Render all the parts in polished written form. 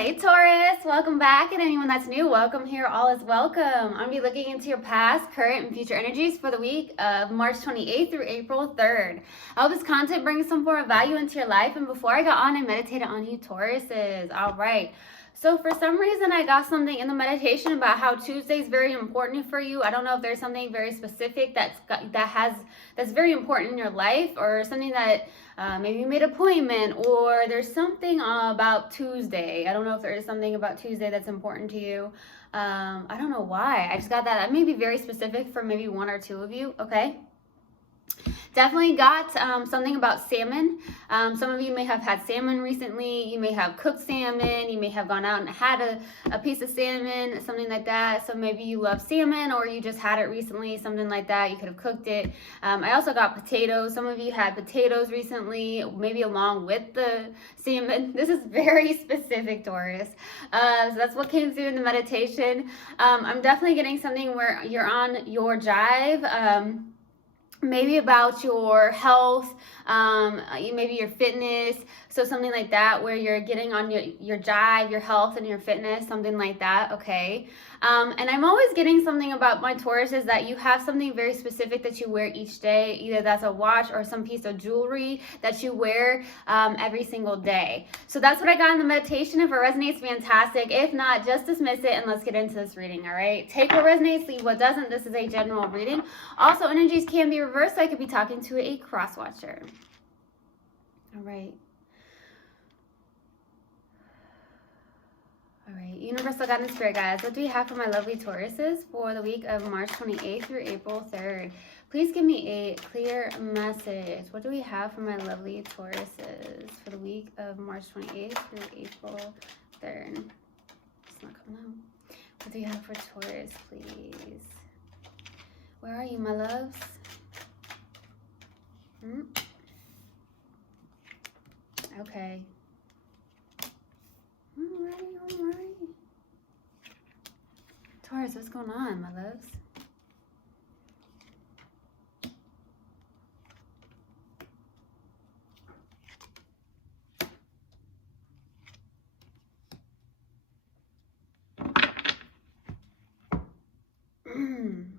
Hey Taurus, welcome back, and anyone that's new, welcome here. All is welcome. I'm going to be looking into your past, current, and future energies for the week of March 28th through April 3rd. I hope this content brings some form of value into your life, and before I got on, I meditated on you Tauruses. All right. So for some reason, I got something in the meditation about how Tuesday is very important for you. I don't know if there's something very specific that's very important in your life, or something that maybe you made an appointment, or there's something about Tuesday. I don't know if there is something about Tuesday that's important to you. I don't know why. I just got that. That may be very specific for maybe one or two of you. Okay. Definitely got something about salmon. Some of you may have had salmon recently. You may have cooked salmon. You may have gone out and had a piece of salmon, something like that. So maybe you love salmon, or you just had it recently, something like that. You could have cooked it. I also got potatoes. Some of you had potatoes recently, maybe along with the salmon. This is very specific, Taurus. So that's what came through in the meditation. I'm definitely getting something where you're on your jive. Maybe about your health, maybe your fitness, so something like that, where you're getting on your jive, your health, and your fitness, something like that, okay? And I'm always getting something about my Taurus is that you have something very specific that you wear each day, either that's a watch or some piece of jewelry that you wear every single day. So that's what I got in the meditation. If it resonates, fantastic. If not, just dismiss it and let's get into this reading, all right? Take what resonates, leave what doesn't. This is a general reading. Also, energies can be reversed, so I could be talking to a cross watcher. All right. All right, Universal Guidance Spirit Guides, what do we have for my lovely Tauruses for the week of March 28th through April 3rd? Please give me a clear message. What do we have for my lovely Tauruses for the week of March 28th through April 3rd? It's not coming out. What do we have for Taurus, please? Where are you, my loves? Okay. Alright. Taurus, what's going on, my loves?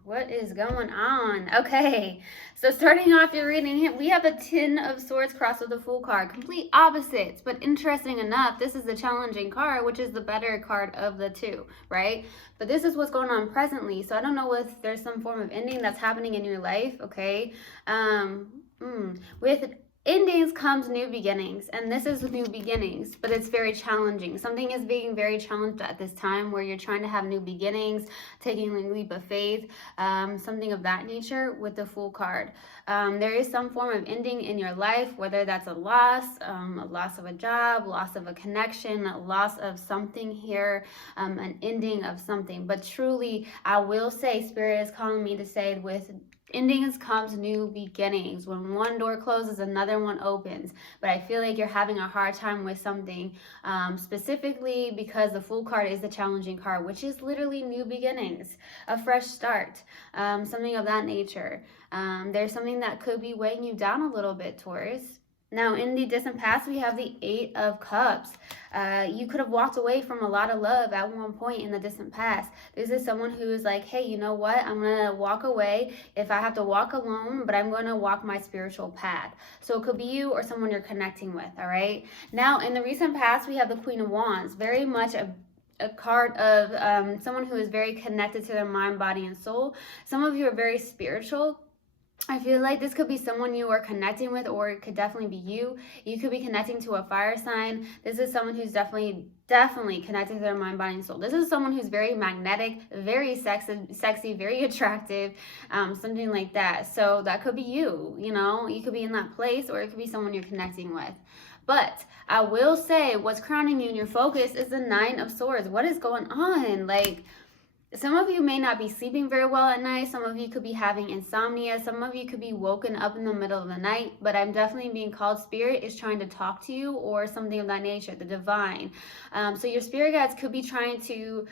What is going on? Okay, so starting off your reading, we have a Ten of Swords crossed with a Fool card. Complete opposites, but interesting enough, this is the challenging card, which is the better card of the two, right? But this is what's going on presently. So I don't know if there's some form of ending that's happening in your life, okay? With endings comes new beginnings, and this is new beginnings, but it's very challenging. Something is being very challenged at this time where you're trying to have new beginnings, taking a leap of faith, something of that nature with the Fool card. There is some form of ending in your life, whether that's a loss of a job, loss of a connection, a loss of something here, an ending of something. But truly, I will say, Spirit is calling me to say, with endings comes new beginnings. When one door closes, another one opens. But I feel like you're having a hard time with something, specifically because the Fool card is the challenging card, which is literally new beginnings, a fresh start, something of that nature. There's something that could be weighing you down a little bit, Taurus. Now, in the distant past, we have the Eight of Cups. You could have walked away from a lot of love at one point in the distant past. This is someone who is like, hey, you know what? I'm going to walk away if I have to walk alone, but I'm going to walk my spiritual path. So it could be you or someone you're connecting with, all right? Now, in the recent past, we have the Queen of Wands. Very much a card of someone who is very connected to their mind, body, and soul. Some of you are very spiritual. I feel like this could be someone you are connecting with, or it could definitely be you. You could be connecting to a fire sign. This is someone who's definitely connected to their mind, body, and soul. This is someone who's very magnetic, very sexy, very attractive, something like that. So that could be you, you know. You could be in that place, or it could be someone you're connecting with. But I will say, what's crowning you in your focus is the Nine of Swords. What is going on? Like, Some of you may not be sleeping very well at night. Some of you could be having insomnia. Some of you could be woken up in the middle of the night, but I'm definitely being called spirit is trying to talk to you or something of that nature, the divine. So your spirit guides could be trying to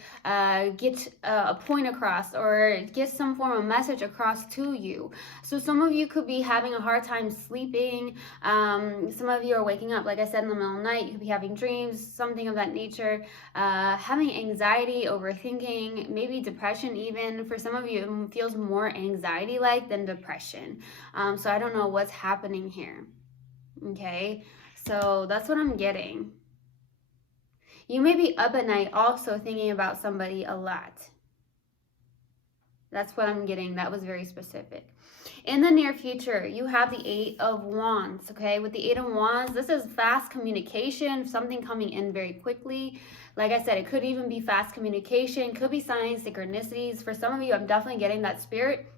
get a point across or get some form of message across to you. So some of you could be having a hard time sleeping. Some of you are waking up, like I said, in the middle of the night. You could be having dreams, something of that nature, having anxiety, overthinking, maybe depression even. For some of you, it feels more anxiety-like than depression. So I don't know what's happening here. Okay, so that's what I'm getting. You may be up at night also thinking about somebody a lot. That's what I'm getting. That was very specific. In the near future, you have the Eight of Wands, okay? With the Eight of Wands, this is fast communication, something coming in very quickly. Like I said, it could even be fast communication, could be signs, synchronicities. For some of you, I'm definitely getting that spirit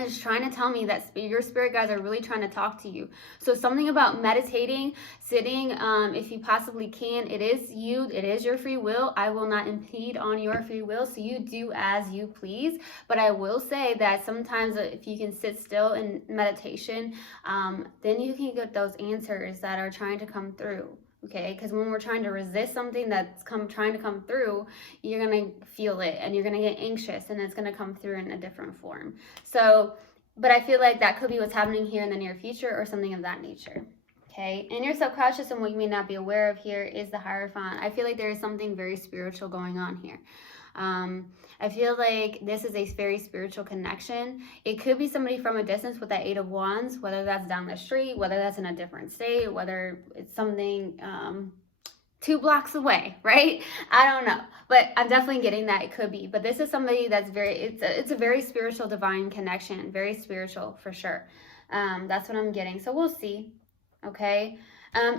is trying to tell me that your spirit guides are really trying to talk to you. So something about meditating, sitting, if you possibly can. It is you, it is your free will. I will not impede on your free will, so you do as you please. But I will say that sometimes if you can sit still in meditation, then you can get those answers that are trying to come through. Okay, because when we're trying to resist something that's trying to come through, you're gonna feel it and you're gonna get anxious, and it's gonna come through in a different form. So, but I feel like that could be what's happening here in the near future or something of that nature. Okay, and your subconscious and what you may not be aware of here is the Hierophant. I feel like there is something very spiritual going on here. I feel like this is a very spiritual connection. It could be somebody from a distance with that Eight of Wands, whether that's down the street, whether that's in a different state, whether it's something 2 blocks away, right? I don't know, but I'm definitely getting that it could be. But this is somebody that's it's a very spiritual, divine connection, very spiritual for sure. That's what I'm getting. So we'll see. Okay.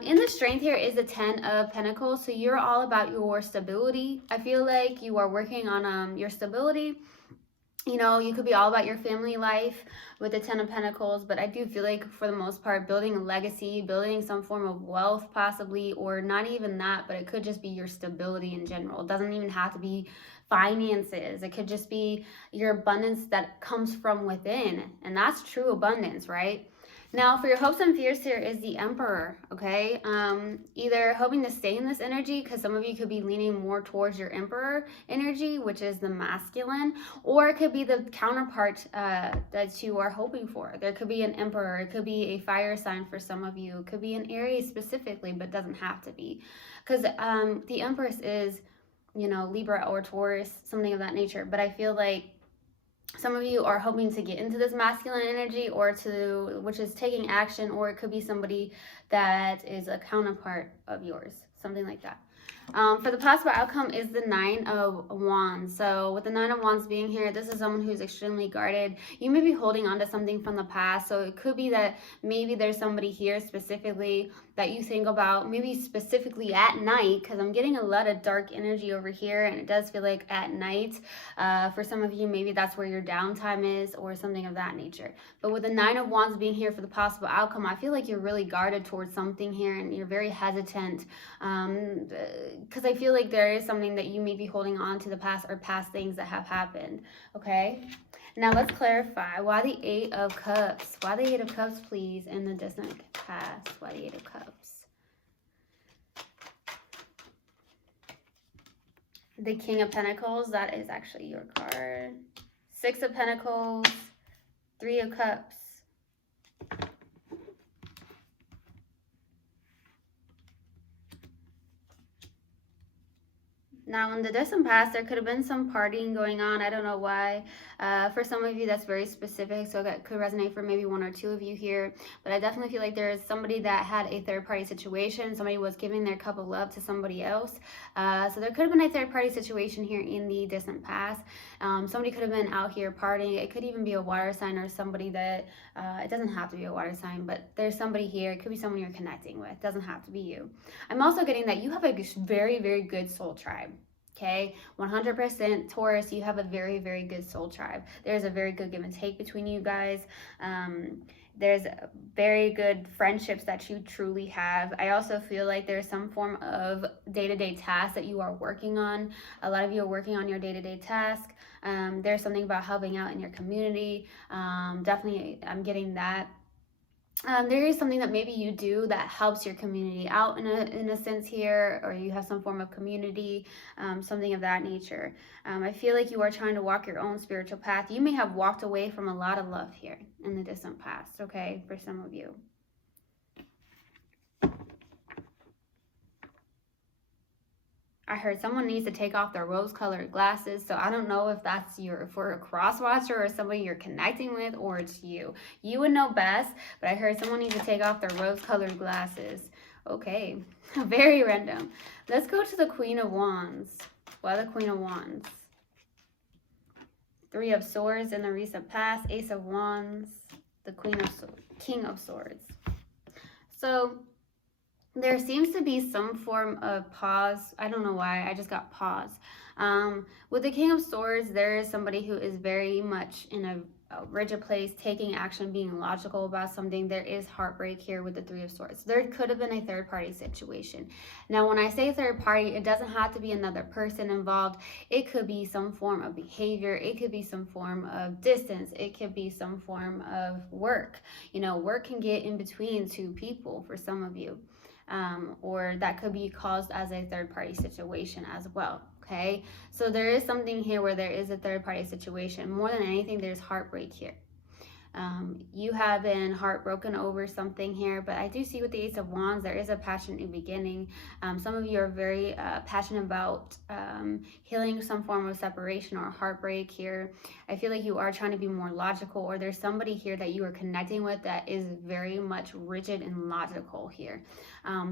In the strength here is the 10 of Pentacles. So you're all about your stability. I feel like you are working on your stability. You know, you could be all about your family life with the 10 of Pentacles, but I do feel like for the most part, building a legacy, building some form of wealth possibly, or not even that, but it could just be your stability in general. It doesn't even have to be finances. It could just be your abundance that comes from within, and that's true abundance, right? Now, for your hopes and fears here is the Emperor, okay? Either hoping to stay in this energy, because some of you could be leaning more towards your Emperor energy, which is the masculine, or it could be the counterpart that you are hoping for. There could be an Emperor. It could be a fire sign for some of you. It could be an Aries specifically, but doesn't have to be. Because the Empress is, you know, Libra or Taurus, something of that nature. But I feel like some of you are hoping to get into this masculine energy which is taking action, or it could be somebody that is a counterpart of yours, something like that. For the possible outcome is the 9 of Wands. So with the 9 of Wands being here, this is someone who's extremely guarded. You may be holding on to something from the past. So it could be that maybe there's somebody here specifically that you think about, maybe specifically at night, because I'm getting a lot of dark energy over here, and it does feel like at night. For some of you, maybe that's where your downtime is or something of that nature. But with the 9 of Wands being here for the possible outcome, I feel like you're really guarded towards something here, and you're very hesitant, because I feel like there is something that you may be holding on to the past or past things that have happened. Okay, now let's clarify why the 8 of Cups. Why the 8 of Cups, please, in the distant past? Why the 8 of Cups? The King of Pentacles, that is actually your card. 6 of Pentacles, 3 of Cups. Now, in the distant past, there could have been some partying going on. I don't know why. For some of you, that's very specific, so that could resonate for maybe 1 or 2 of you here. But I definitely feel like there is somebody that had a third-party situation. Somebody was giving their cup of love to somebody else. So there could have been a third-party situation here in the distant past. Somebody could have been out here partying. It could even be a water sign or somebody that, it doesn't have to be a water sign, but there's somebody here. It could be someone you're connecting with. It doesn't have to be you. I'm also getting that you have a very, very good soul tribe. Okay, 100% Taurus, you have a very, very good soul tribe. There's a very good give and take between you guys. There's very good friendships that you truly have. I also feel like there's some form of day-to-day task that you are working on. A lot of you are working on your day-to-day task. There's something about helping out in your community. Definitely, I'm getting that. There is something that maybe you do that helps your community out in a sense here, or you have some form of community, something of that nature. I feel like you are trying to walk your own spiritual path. You may have walked away from a lot of love here in the distant past, okay, for some of you. I heard someone needs to take off their rose-colored glasses, so I don't know if that's for a cross-watcher or somebody you're connecting with, or it's you. You would know best, but I heard someone needs to take off their rose-colored glasses. Okay, very random. Let's go to the Queen of Wands. Why the Queen of Wands? Three of Swords in the recent past, Ace of Wands, the King of Swords. So there seems to be some form of pause. I don't know why, I just got pause. With the King of Swords, there is somebody who is very much in a rigid place, taking action, being logical about something. There is heartbreak here with the Three of Swords. There could have been a third party situation. Now, when I say third party, it doesn't have to be another person involved. It could be some form of behavior. It could be some form of distance. It could be some form of work. You know, work can get in between two people for some of you. Or that could be caused as a third-party situation as well. Okay, so there is something here where there is a third-party situation. More than anything, there's heartbreak here. You have been heartbroken over something here, but I do see with the Ace of Wands, there is a passionate new beginning. Some of you are very passionate about healing some form of separation or heartbreak here. I feel like you are trying to be more logical, or there's somebody here that you are connecting with that is very much rigid and logical here.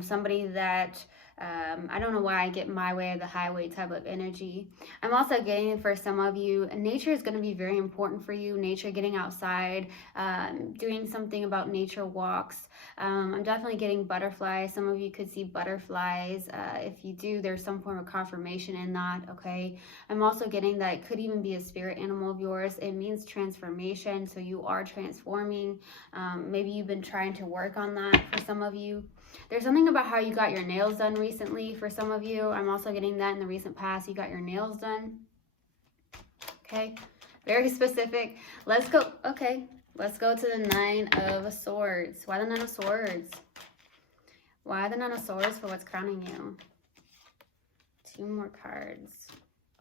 Somebody that I don't know why I get my way or the highway type of energy. I'm also getting, for some of you, nature is going to be very important for you. Nature, getting outside, doing something about nature walks. I'm definitely getting butterflies. Some of you could see butterflies. If you do, there's some form of confirmation in that, okay? I'm also getting that it could even be a spirit animal of yours. It means transformation, so you are transforming. Maybe you've been trying to work on that for some of you. There's something about how you got your nails done recently for some of you. I'm also getting that in the recent past. You got your nails done. Okay, very specific. Let's go. Okay, let's go to the Nine of Swords. Why the Nine of Swords? Why the Nine of Swords for what's crowning you? Two more cards.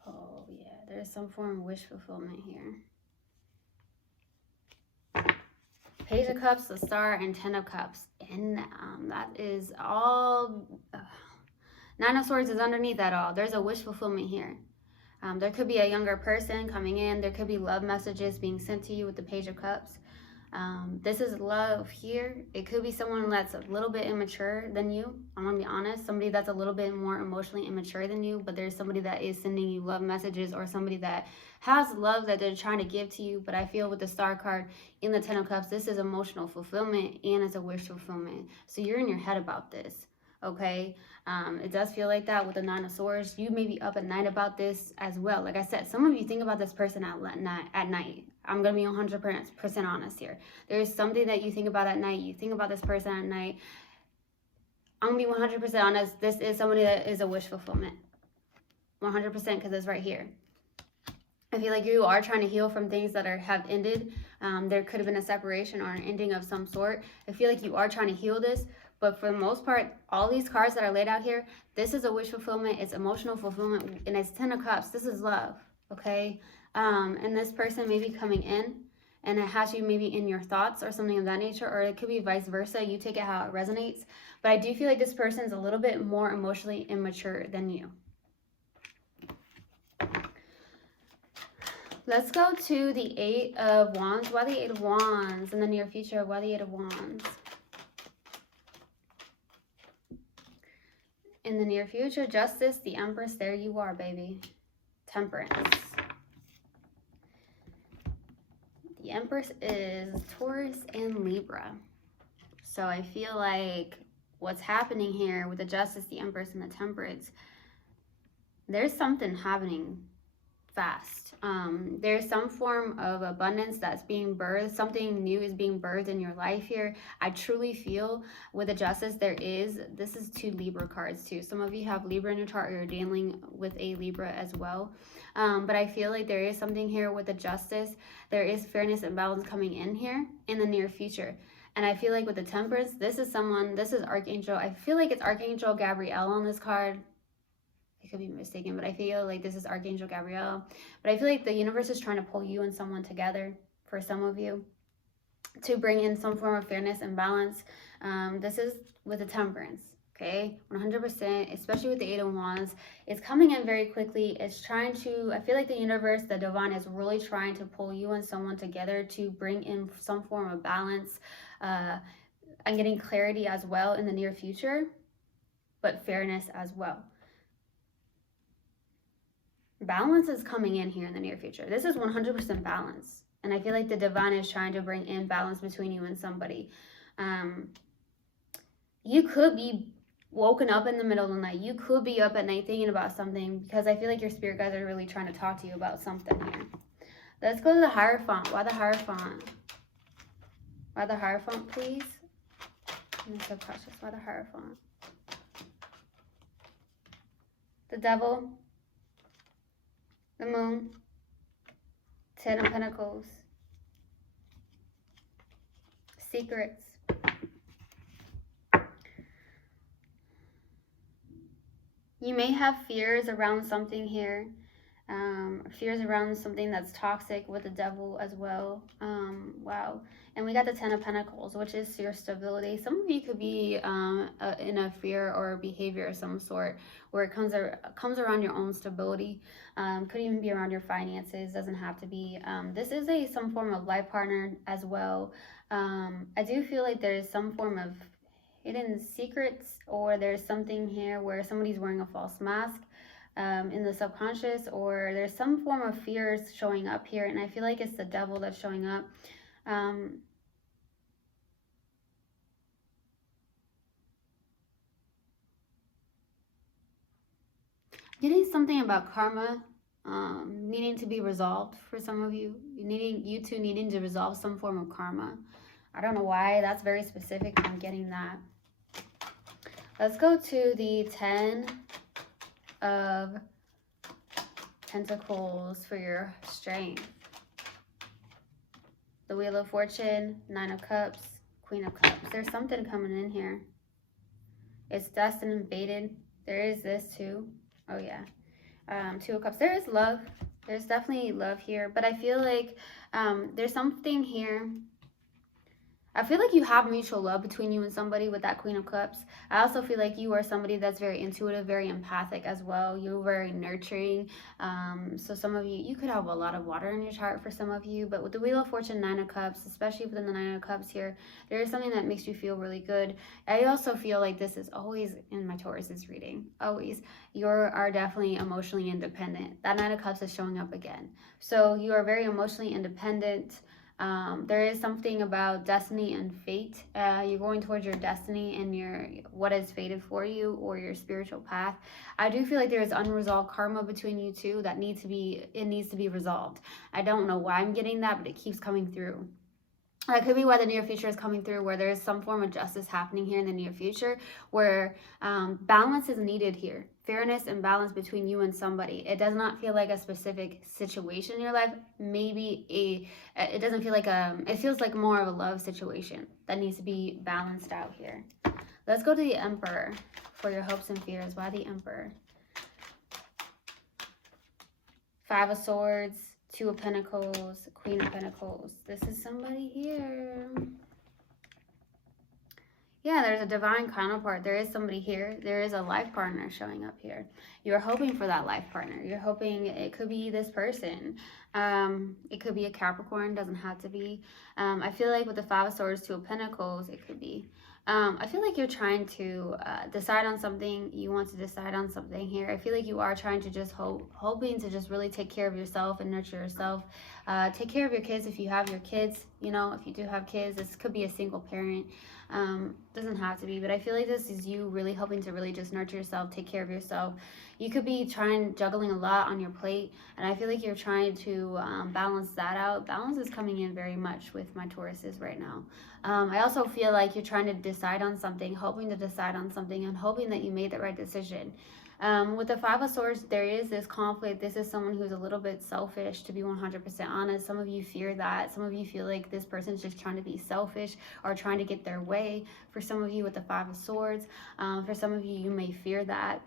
Oh, yeah, there's some form of wish fulfillment here. Page of Cups, the Star, and 10 of Cups. And that is all. Nine of Swords is underneath that all. There's a wish fulfillment here. There could be a younger person coming in. There could be love messages being sent to you with the Page of Cups. This is love here. It could be someone that's a little bit immature than you. I'm gonna be honest. Somebody that's a little bit more emotionally immature than you, but there's somebody that is sending you love messages, or somebody that has love that they're trying to give to you. But I feel with the Star card in the 10 of Cups, this is emotional fulfillment and it's a wish fulfillment. So you're in your head about this, okay? It does feel like that with the Nine of Swords. You may be up at night about this as well. Like I said, some of you think about this person at night. I'm going to be 100% honest here. There's something that you think about at night. You think about this person at night. I'm going to be 100% honest. This is somebody that is a wish fulfillment. 100%, because it's right here. I feel like you are trying to heal from things that have ended. There could have been a separation or an ending of some sort. I feel like you are trying to heal this. But for the most part, all these cards that are laid out here, this is a wish fulfillment. It's emotional fulfillment. And it's 10 of Cups. This is love. Okay? And this person may be coming in, and it has you maybe in your thoughts or something of that nature, or it could be vice versa. You take it how it resonates. But I do feel like this person is a little bit more emotionally immature than you. Let's go to the Eight of Wands. Why the Eight of Wands in the near future? Why the Eight of Wands? In the near future, Justice, the Empress, there you are, baby. Temperance. The Empress is Taurus and Libra. So I feel like what's happening here with the Justice, the Empress, and the Temperance, there's something happening fast. There's some form of abundance that's being birthed. Something new is being birthed in your life here. I truly feel with the justice this is 2 Libra cards too. Some of you have Libra in your chart, or you're dealing with a Libra as well. But I feel like there is something here with the justice. There is fairness and balance coming in here in the near future. And I feel like with the Temperance, this is Archangel. I feel like it's Archangel Gabriel on this card. I could be mistaken, but I feel like this is Archangel Gabriel. But I feel like the universe is trying to pull you and someone together, for some of you, to bring in some form of fairness and balance. This is with the Temperance, okay? 100%, especially with the 8 of Wands. It's coming in very quickly. It's trying to, I feel like the universe, the divine, is really trying to pull you and someone together to bring in some form of balance. I'm getting clarity as well in the near future, but fairness as well. Balance is coming in here in the near future. This is 100% balance. And I feel like the divine is trying to bring in balance between you and somebody. You could be woken up in the middle of the night. You could be up at night thinking about something, because I feel like your spirit guides are really trying to talk to you about something here. Let's go to the Hierophant. Why the Hierophant? Why the Hierophant, please? I'm so cautious. Why the Hierophant? The Devil. The Moon, 10 of Pentacles, Secrets, you may have fears around something here, fears around something that's toxic with the Devil as well. Wow. And we got the 10 of Pentacles, which is your stability. Some of you could be in a fear or behavior of some sort where it comes around your own stability. Could even be around your finances. Doesn't have to be. This is some form of life partner as well. I do feel like there's some form of hidden secrets, or there's something here where somebody's wearing a false mask in the subconscious, or there's some form of fears showing up here. And I feel like it's the Devil that's showing up. Getting something about karma needing to be resolved for some of you. You two needing to resolve some form of karma. I don't know why. That's very specific. I'm getting that. Let's go to the 10 of Pentacles for your strength. The Wheel of Fortune, 9 of Cups, Queen of Cups. There's something coming in here. It's destined and fated. There is this too. Oh yeah. 2 of Cups. There is love. There's definitely love here. But I feel like there's something here. I feel like you have mutual love between you and somebody with that Queen of Cups. I also feel like you are somebody that's very intuitive, very empathic as well. You're very nurturing. So some of you could have a lot of water in your chart for some of you. But with the Wheel of Fortune, 9 of Cups, especially within the 9 of Cups here, there is something that makes you feel really good. I also feel like this is always in my Taurus's reading. Always. You are definitely emotionally independent. That 9 of Cups is showing up again. So you are very emotionally independent. There is something about destiny and fate. You're going towards your destiny and what is fated for you, or your spiritual path. I do feel like there is unresolved karma between you two that needs to be resolved. I don't know why I'm getting that, but it keeps coming through. That could be why the near future is coming through, where there is some form of justice happening here in the near future, where balance is needed here. Fairness and balance between you and somebody. It does not feel like a specific situation in your life. Maybe it doesn't feel like it feels like more of a love situation that needs to be balanced out here. Let's go to the Emperor for your hopes and fears. Why the Emperor? 5 of Swords, 2 of Pentacles, Queen of Pentacles. This is somebody here. Yeah, there's a divine counterpart. There is somebody here. There is a life partner showing up here. You're hoping for that life partner. You're hoping it could be this person. It could be a Capricorn. Doesn't have to be. I feel like with the 5 of Swords, 2 of Pentacles, it could be. I feel like you're trying to decide on something. You want to decide on something here. I feel like you are trying to just hoping to just really take care of yourself and nurture yourself. Take care of your kids if you have your kids. You know, if you do have kids, this could be a single parent. Doesn't have to be, but I feel like this is you really helping to really just nurture yourself, take care of yourself. You could be juggling a lot on your plate, and I feel like you're trying to balance that out. Balance is coming in very much with my Tauruses right now. I also feel like you're trying to decide on something, hoping to decide on something, and hoping that you made the right decision. With the Five of Swords, there is this conflict. This is someone who's a little bit selfish, to be 100% honest. Some of you fear that. Some of you feel like this person's just trying to be selfish or trying to get their way. For some of you with the Five of Swords, for some of you, you may fear that.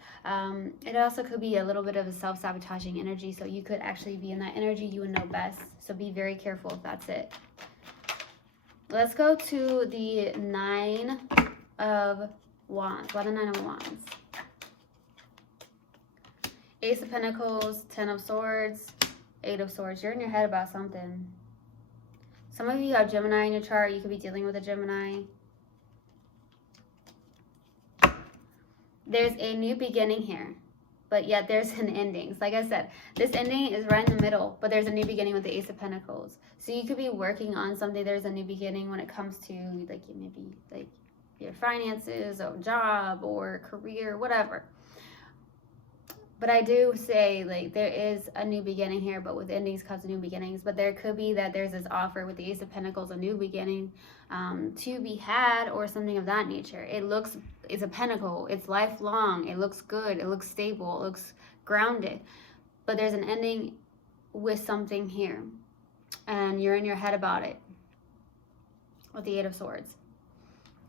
It also could be a little bit of a self-sabotaging energy, so you could actually be in that energy. You would know best, so be very careful if that's it. Let's go to the Nine of Wands. Why the Nine of Wands? Ace of Pentacles, Ten of Swords, Eight of Swords. You're in your head about something. Some of you have Gemini in your chart. You could be dealing with a Gemini. There's a new beginning here, but yet there's an ending. So like I said, this ending is right in the middle, but there's a new beginning with the Ace of Pentacles. So you could be working on something. There's a new beginning when it comes to like maybe like your finances or job or career, whatever. But I do say, like, there is a new beginning here, but with endings comes new beginnings. But there could be that there's this offer with the Ace of Pentacles, a new beginning to be had or something of that nature. It's a pentacle. It's lifelong. It looks good. It looks stable. It looks grounded. But there's an ending with something here. And you're in your head about it with the Eight of Swords.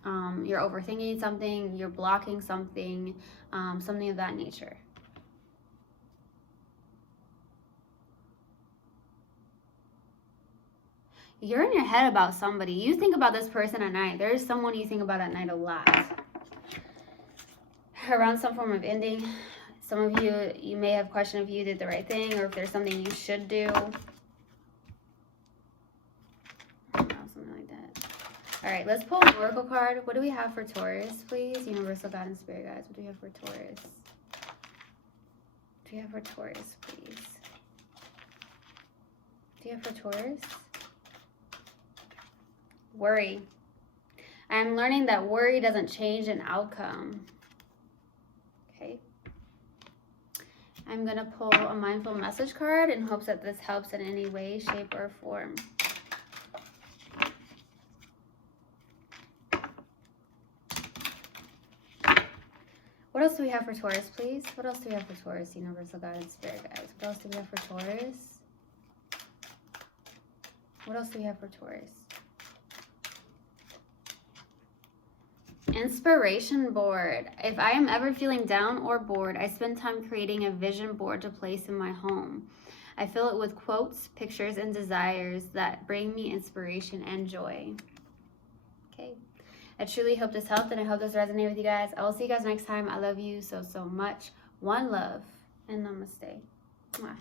You're overthinking something. You're blocking something. Something of that nature. You're in your head about somebody. You think about this person at night. There's someone you think about at night a lot. Around some form of ending. Some of you, you may have questioned if you did the right thing or if there's something you should do. Something like that. All right, let's pull an oracle card. What do we have for Taurus, please? Universal God and Spirit Guides. What do we have for Taurus? What do you have for Taurus, please? What do you have for Taurus? Worry. I'm learning that worry doesn't change an outcome. Okay. I'm going to pull a mindful message card in hopes that this helps in any way, shape, or form. What else do we have for Taurus, please? What else do we have for Taurus, Universal God and Spirit Guides? What else do we have for Taurus? What else do we have for Taurus? Inspiration board. If I am ever feeling down or bored, I spend time creating a vision board to place in my home. I fill it with quotes, pictures, and desires that bring me inspiration and joy. Okay. I truly hope this helped, and I hope this resonated with you guys. I will see you guys next time. I love you so, so much. One love, and namaste. Mwah.